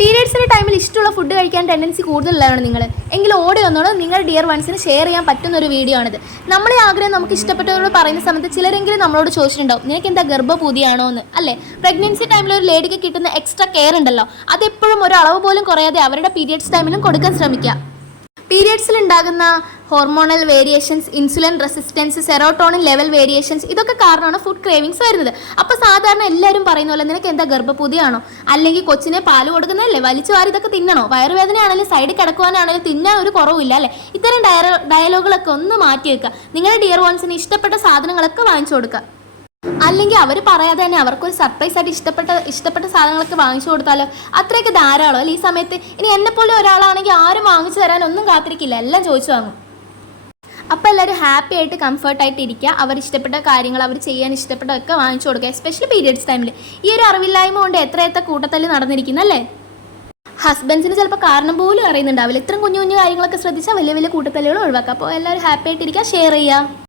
പീരിയഡ്സിൻ്റെ ടൈമിൽ ഇഷ്ടമുള്ള ഫുഡ് കഴിക്കാൻ ടെൻഡൻസി കൂടുതലുള്ളതാണ് നിങ്ങൾ എങ്കിൽ ഓടി വന്നോളൂ. നിങ്ങൾ ഡിയർ വൺസിന് ഷെയർ ചെയ്യാൻ പറ്റുന്ന ഒരു വീഡിയോ ആണിത്. നമ്മളെ ആഗ്രഹം നമുക്ക് ഇഷ്ടപ്പെട്ടവരോട് പറയുന്ന സമയത്ത് ചിലരെങ്കിലും നമ്മളോട് ചോദിച്ചിട്ടുണ്ടാവും, നിനക്ക് എന്താ ഗർഭപൂതിയാണോ എന്ന് അല്ലേ. പ്രഗ്നൻസി ടൈമിൽ ഒരു ലേഡിക്ക് കിട്ടുന്ന എക്സ്ട്രാ കെയർ ഉണ്ടല്ലോ, അതെപ്പോഴും ഒരു അളവ് പോലും കുറയാതെ അവരുടെ പീരിയഡ്സ് ടൈമിലും കൊടുക്കാൻ ശ്രമിക്കുക. പീരിയഡ്സിൽ ഉണ്ടാകുന്ന hormonal variations, insulin resistance, serotonin level variations, ഇതൊക്കെ കാരണമാണ് ഫുഡ് ക്രേവിങ്സ് വരുന്നത്. അപ്പോൾ സാധാരണ എല്ലാവരും പറയുന്ന പോലെ നിനക്ക് എന്താ ഗർഭപൂതിയാണോ, അല്ലെങ്കിൽ കൊച്ചിനെ പാല് കൊടുക്കുന്നതല്ലേ, വലിച്ചു വാരി ഇതൊക്കെ തിന്നണോ, വയറുവേദനയാണെങ്കിലും സൈഡിൽ കിടക്കുവാനാണെങ്കിലും തിന്നാൻ ഒരു കുറവില്ല അല്ലേ. ഇത്തരം ഡയലോഗുകളൊക്കെ ഒന്ന് മാറ്റി വെക്കുക. നിങ്ങളുടെ ഡിയർ വൺസിന് ഇഷ്ടപ്പെട്ട സാധനങ്ങളൊക്കെ വാങ്ങിച്ചു കൊടുക്കുക. അല്ലെങ്കിൽ അവർ പറയാതെ തന്നെ അവർക്കൊരു സർപ്രൈസ് ആയിട്ട് ഇഷ്ടപ്പെട്ട സാധനങ്ങളൊക്കെ വാങ്ങിച്ചു കൊടുത്താലോ, അത്രയൊക്കെ ധാരാളം അല്ലേ ഈ സമയത്ത്. ഇനി എന്നെപ്പോലെ ഒരാളാണെങ്കിൽ ആരും വാങ്ങിച്ചു തരാൻ ഒന്നും കാത്തിരിക്കില്ല, എല്ലാം ചോദിച്ചു വാങ്ങും. അപ്പോൾ എല്ലാവരും ഹാപ്പി ആയിട്ട് കംഫർട്ടായിട്ട് ഇരിക്കുക. അവർ ഇഷ്ടപ്പെട്ട കാര്യങ്ങൾ, അവർ ചെയ്യാൻ ഇഷ്ടപ്പെട്ടതൊക്കെ വാങ്ങിച്ചു കൊടുക്കുക, എസ്പെഷ്യലി പീരിയഡ്സ് ടൈമിൽ. ഈ ഒരു അറിവില്ലായ്മ കൊണ്ട് എത്ര കൂട്ടത്തല്ല് നടന്നിരിക്കുന്നല്ലേ. ഹസ്ബൻഡ്സിന് ചിലപ്പോൾ കാരണം പോലും അറിയുന്നുണ്ടാവില്ല. ഇത്രയും കുഞ്ഞു കുഞ്ഞു കാര്യങ്ങളൊക്കെ ശ്രദ്ധിച്ചാൽ വലിയ കൂട്ടത്തല്ലുകൾ ഒഴിവാക്കുക. അപ്പോൾ എല്ലാവരും ഹാപ്പി ആയിട്ടിരിക്കുക, ഷെയർ ചെയ്യുക.